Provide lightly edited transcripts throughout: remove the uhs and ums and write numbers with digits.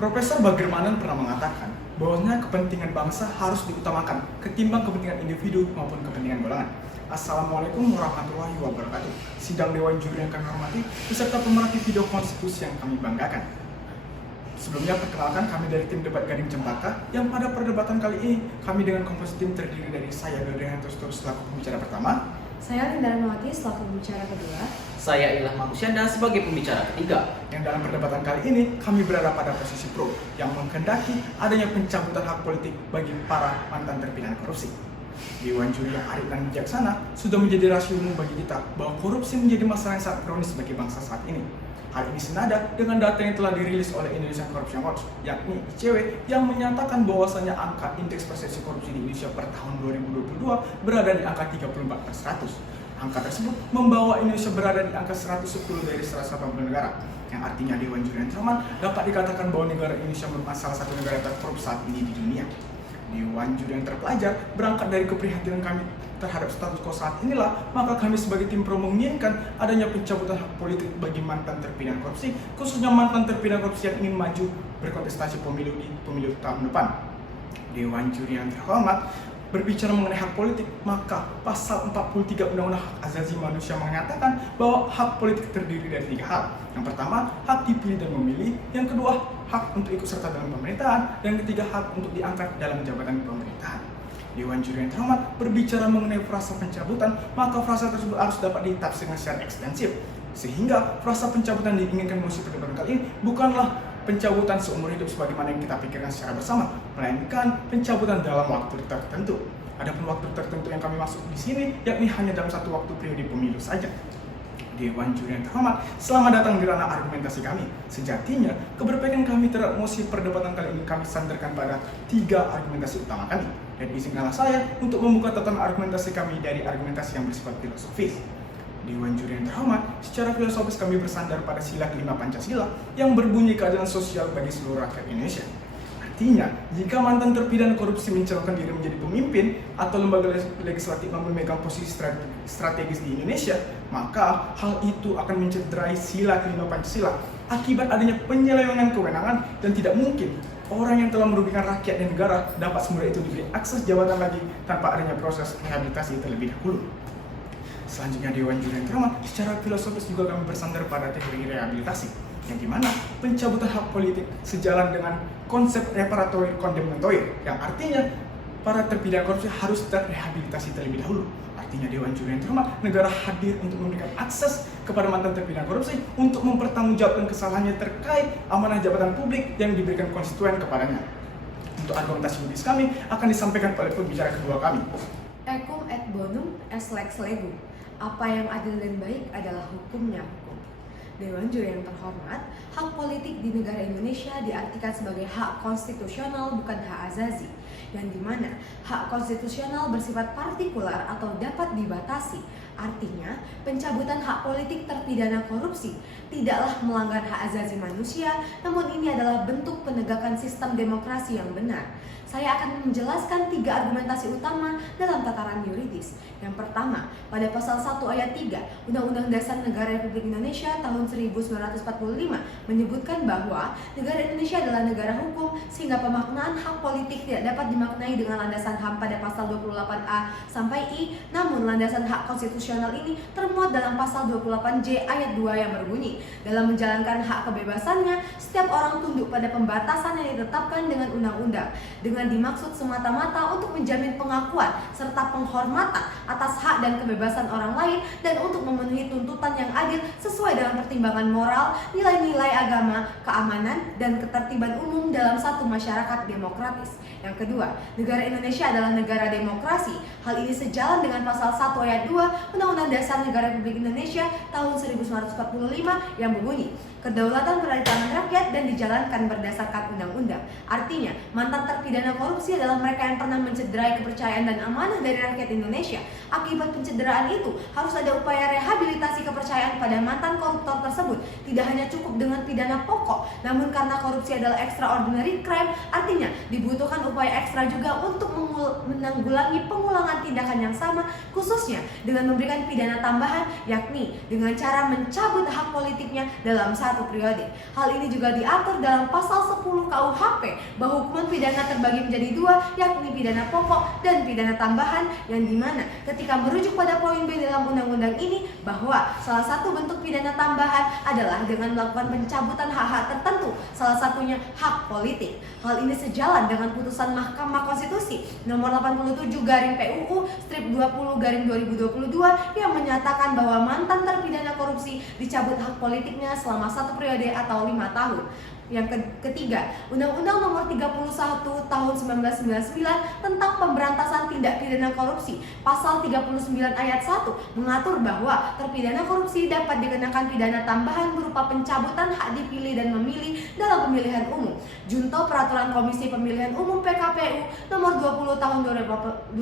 Profesor Bagirmanan pernah mengatakan bahwasanya kepentingan bangsa harus diutamakan ketimbang kepentingan individu maupun kepentingan golongan. Assalamualaikum warahmatullahi wabarakatuh. Sidang Dewan Juri yang kami hormati beserta pemerhati video konstitusi yang kami banggakan. Sebelumnya perkenalkan kami dari tim debat Gading Cempaka yang pada perdebatan kali ini kami dengan komposisi tim terdiri dari saya Dodrian Terus selaku pembicara pertama, saya Linda Rahmawati selaku pembicara kedua, saya Ilham Manusyanda sebagai pembicara ketiga. yang dalam perdebatan kali ini kami berada pada posisi pro yang menghendaki adanya pencabutan hak politik bagi para mantan terpidana korupsi. Dewan Juri yang arif dan bijaksana sudah menjadi rahasia umum bagi kita bahwa korupsi menjadi masalah yang sangat kronis bagi bangsa saat ini. Hal ini senada dengan data yang telah dirilis oleh Indonesian Corruption Watch, yakni ICW, yang menyatakan bahwasannya angka indeks persepsi korupsi di Indonesia per tahun 2022 berada di angka 34/100. Angka tersebut membawa Indonesia berada di angka 110 dari 180 negara, yang artinya Dewan Juri yang cermat dapat dikatakan bahwa negara Indonesia merupakan salah satu negara terkorup saat ini di dunia. Dewan Juri yang terpelajar berangkat dari keprihatinan kami terhadap status quo saat inilah, maka kami sebagai tim pro menginginkan adanya pencabutan hak politik bagi mantan terpidana korupsi, khususnya mantan terpidana korupsi yang ingin maju berkontestasi pemilu di pemilu tahun depan. Dewan Juri yang terhormat, berbicara mengenai hak politik, maka pasal 43 Undang-Undang Hak Asasi Manusia mengatakan bahwa hak politik terdiri dari 3 hal. Yang pertama, hak dipilih dan memilih. Yang kedua, hak untuk ikut serta dalam pemerintahan. Dan ketiga, hak untuk diangkat dalam jabatan pemerintahan. Dewan Juri yang terhormat berbicara mengenai frasa pencabutan, maka frasa tersebut harus dapat ditafsirkan secara ekstensif. Sehingga frasa pencabutan diinginkan melalui perdebatan kali ini bukanlah pencabutan seumur hidup sebagaimana yang kita pikirkan secara bersama, melainkan pencabutan dalam waktu tertentu. Adapun waktu tertentu yang kami maksud di sini yakni hanya dalam satu waktu periode pemilu saja. Dewan Juri yang terhormat, selamat datang di ranah argumentasi kami. Sejatinya, keberpihakan kami terhadap mosi perdebatan kali ini kami sandarkan pada 3 argumentasi utama kami. Dan izinkanlah saya untuk membuka tatanan argumentasi kami dari argumentasi yang bersifat filosofis. Dewan Juri yang terhormat, secara filosofis kami bersandar pada sila kelima Pancasila yang berbunyi keadilan sosial bagi seluruh rakyat Indonesia. Artinya, jika mantan terpidana korupsi mencalonkan diri menjadi pemimpin atau lembaga legislatif yang memegang posisi strategis di Indonesia, maka hal itu akan mencederai sila kelima Pancasila akibat adanya penyelewengan kewenangan, dan tidak mungkin orang yang telah merugikan rakyat dan negara dapat semudah itu diberi akses jabatan lagi tanpa adanya proses rehabilitasi terlebih dahulu. Selanjutnya, Dewan Juri yang terhormat, secara filosofis juga kami bersandar pada teori rehabilitasi, yang dimana pencabutan hak politik sejalan dengan konsep reparatory condemnatory, yang artinya para terpidana korupsi harus terrehabilitasi terlebih dahulu. Artinya, Dewan Juri yang terhormat, negara hadir untuk memberikan akses kepada mantan terpidana korupsi untuk mempertanggungjawabkan kesalahannya terkait amanah jabatan publik yang diberikan konstituen kepadanya. Untuk argumentasi logis kami akan disampaikan oleh pembicara kedua kami. Ecum et bonum est lex legum. Apa yang adil dan baik adalah hukumnya hukum. Dewan Juri yang terhormat, hak politik di negara Indonesia diartikan sebagai hak konstitusional, bukan hak azazi, yang dimana hak konstitusional bersifat partikular atau dapat dibatasi. Artinya, pencabutan hak politik terpidana korupsi tidaklah melanggar hak azazi manusia, namun ini adalah bentuk penegakan sistem demokrasi yang benar. Saya akan menjelaskan 3 argumentasi utama dalam tataran yuridis. Yang pertama, pada pasal 1 ayat 3 Undang-Undang Dasar Negara Republik Indonesia tahun 1945 menyebutkan bahwa negara Indonesia adalah negara hukum, sehingga pemaknaan hak politik tidak dapat dimaknai dengan landasan HAM pada pasal 28A sampai I, namun landasan hak konstitusional ini termuat dalam pasal 28J ayat 2 yang berbunyi, dalam menjalankan hak kebebasannya, setiap orang tunduk pada pembatasan yang ditetapkan dengan undang-undang, dengan dimaksud semata-mata untuk menjamin pengakuan serta penghormatan atas hak dan kebebasan orang lain, dan untuk memenuhi tuntutan yang adil sesuai dengan pertimbangan moral, nilai-nilai agama, keamanan, dan ketertiban umum dalam satu masyarakat demokratis. Yang kedua, negara Indonesia adalah negara demokrasi. Hal ini sejalan dengan pasal 1 ayat 2 Undang-Undang Dasar Negara Republik Indonesia tahun 1945 yang berbunyi, kedaulatan berada di tangan rakyat dan dijalankan berdasarkan undang-undang. Artinya, mantan terpidana korupsi adalah mereka yang pernah mencederai kepercayaan dan amanah dari rakyat Indonesia. Akibat pencederaan itu, harus ada upaya rehabilitasi kepercayaan pada mantan koruptor tersebut. Tidak hanya cukup dengan pidana pokok, namun karena korupsi adalah extraordinary crime, artinya dibutuhkan upaya ekstra juga untuk menanggulangi pengulangan tindakan yang sama, khususnya dengan memberikan pidana tambahan, yakni dengan cara mencabut hak politiknya dalam satu periode. Hal ini juga diatur dalam pasal 10 KUHP bahwa hukuman pidana terbagi menjadi dua, yakni pidana pokok dan pidana tambahan, yang dimana ketika merujuk pada poin B dalam undang-undang ini bahwa salah satu bentuk pidana tambahan adalah dengan melakukan pencabutan hak-hak tertentu, salah satunya hak politik. Hal ini sejalan dengan putusan Mahkamah Konstitusi nomor 87/PUU/20/2022 yang menyatakan bahwa mantan terpidana korupsi dicabut hak politiknya selama 1 periode atau 5 tahun. Yang ketiga, Undang-Undang Nomor 31 Tahun 1999 tentang Pemberantasan Tindak Pidana Korupsi, Pasal 39 ayat 1 mengatur bahwa terpidana korupsi dapat dikenakan pidana tambahan berupa pencabutan hak dipilih dan memilih dalam pemilihan umum. Junto Peraturan Komisi Pemilihan Umum PKPU Nomor 20 Tahun 2018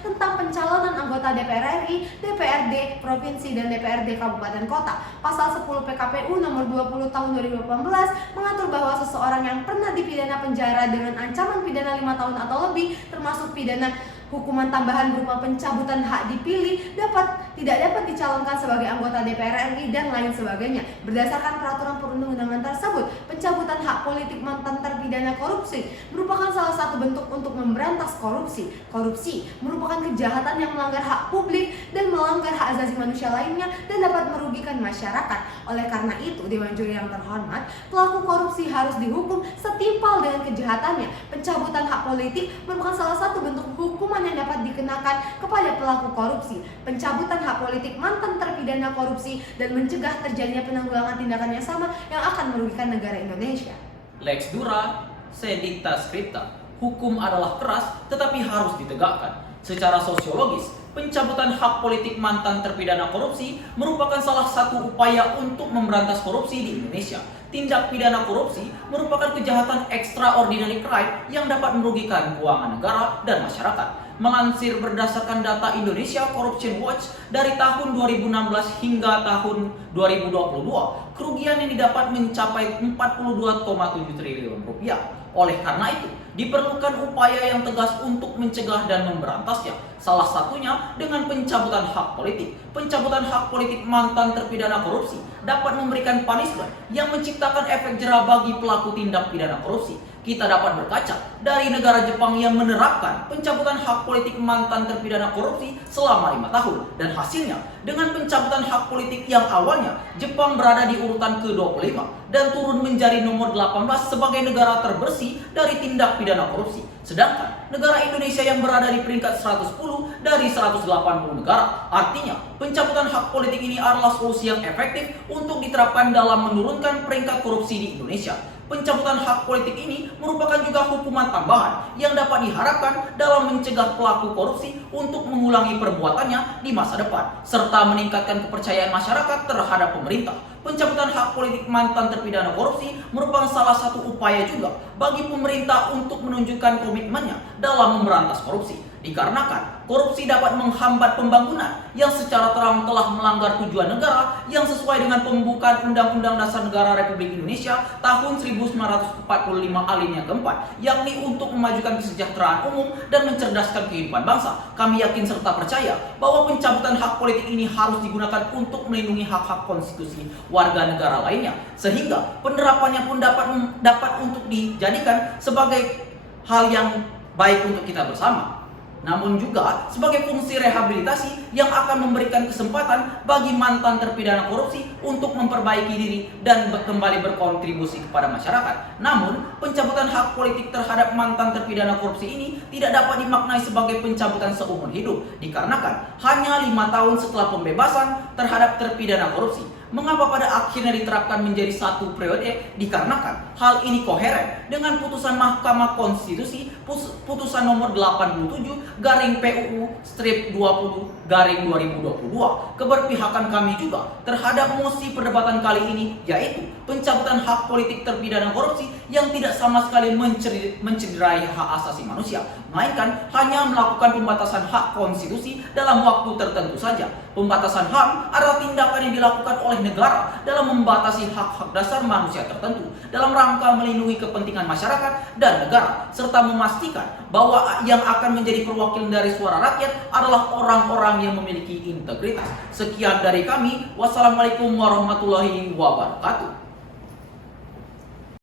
tentang pencalonan anggota DPR RI, DPRD Provinsi dan DPRD Kabupaten Kota. Pasal 10 PKPU Nomor 20 Tahun 2018 mengatur bahwa seseorang yang pernah dipidana penjara dengan ancaman pidana 5 tahun atau lebih, termasuk pidana hukuman tambahan berupa pencabutan hak dipilih, tidak dapat dicalonkan sebagai anggota DPR RI dan lain sebagainya. Berdasarkan peraturan perundang-undangan tersebut, pencabutan hak politik mantan terpidana korupsi merupakan salah satu bentuk untuk memberantas korupsi. Korupsi merupakan kejahatan yang melanggar hak publik dan melanggar hak asasi manusia lainnya dan dapat merugikan masyarakat. Oleh karena itu, Dewan Juri yang terhormat, pelaku korupsi harus dihukum setimpal dengan kejahatannya. Pencabutan hak politik merupakan salah satu bentuk hukuman yang dapat dikenakan kepada pelaku korupsi. Pencabutan hak politik mantan terpidana korupsi dan mencegah terjadinya penanggulangan tindakan yang sama yang akan merugikan negara Indonesia. Lex dura, sedicta scripta. Hukum adalah keras tetapi harus ditegakkan. Secara sosiologis, pencabutan hak politik mantan terpidana korupsi merupakan salah satu upaya untuk memberantas korupsi di Indonesia. Tindak pidana korupsi merupakan kejahatan extraordinary crime yang dapat merugikan keuangan negara dan masyarakat. Melansir berdasarkan data Indonesia Corruption Watch dari tahun 2016 hingga tahun 2022, kerugian yang didapat mencapai 42,7 triliun rupiah. Oleh karena itu, diperlukan upaya yang tegas untuk mencegah dan memberantasnya. Salah satunya dengan pencabutan hak politik. Pencabutan hak politik mantan terpidana korupsi dapat memberikan punishment yang menciptakan efek jera bagi pelaku tindak pidana korupsi. Kita dapat berkaca dari negara Jepang yang menerapkan pencabutan hak politik mantan terpidana korupsi selama 5 tahun. Dan hasilnya, dengan pencabutan hak politik yang awalnya Jepang berada di urutan ke-25 dan turun menjadi nomor 18 sebagai negara terbersih dari tindak pidana korupsi. Sedangkan negara Indonesia yang berada di peringkat 110 dari 180 negara. Artinya, pencabutan hak politik ini adalah solusi yang efektif untuk diterapkan dalam menurunkan peringkat korupsi di Indonesia. Pencabutan hak politik ini merupakan juga hukuman tambahan yang dapat diharapkan dalam mencegah pelaku korupsi untuk mengulangi perbuatannya di masa depan, serta meningkatkan kepercayaan masyarakat terhadap pemerintah. Pencabutan hak politik mantan terpidana korupsi merupakan salah satu upaya juga bagi pemerintah untuk menunjukkan komitmennya dalam memberantas korupsi. Dikarenakan korupsi dapat menghambat pembangunan yang secara terang telah melanggar tujuan negara yang sesuai dengan pembukaan Undang-Undang Dasar Negara Republik Indonesia tahun 1945 alinea keempat, yakni untuk memajukan kesejahteraan umum dan mencerdaskan kehidupan bangsa. Kami yakin serta percaya bahwa pencabutan hak politik ini harus digunakan untuk melindungi hak-hak konstitusi warga negara lainnya, sehingga penerapannya pun dapat untuk dijadikan sebagai hal yang baik untuk kita bersama. Namun juga sebagai fungsi rehabilitasi yang akan memberikan kesempatan bagi mantan terpidana korupsi untuk memperbaiki diri dan kembali berkontribusi kepada masyarakat. Namun, pencabutan hak politik terhadap mantan terpidana korupsi ini tidak dapat dimaknai sebagai pencabutan seumur hidup, dikarenakan hanya 5 tahun setelah pembebasan terhadap terpidana korupsi. Mengapa pada akhirnya diterapkan menjadi 1 periode? Dikarenakan hal ini koheren dengan putusan Mahkamah Konstitusi putusan nomor 87/PUU/20/2022. Keberpihakan kami juga terhadap mosi perdebatan kali ini, yaitu pencabutan hak politik terpidana korupsi yang tidak sama sekali mencederai hak asasi manusia, melainkan hanya melakukan pembatasan hak konstitusi dalam waktu tertentu saja. Pembatasan HAM adalah tindakan yang dilakukan oleh negara dalam membatasi hak-hak dasar manusia tertentu dalam rangka melindungi kepentingan masyarakat dan negara, serta memastikan bahwa yang akan menjadi perwakilan dari suara rakyat adalah orang-orang yang memiliki integritas. Sekian dari kami. Wassalamualaikum warahmatullahi wabarakatuh.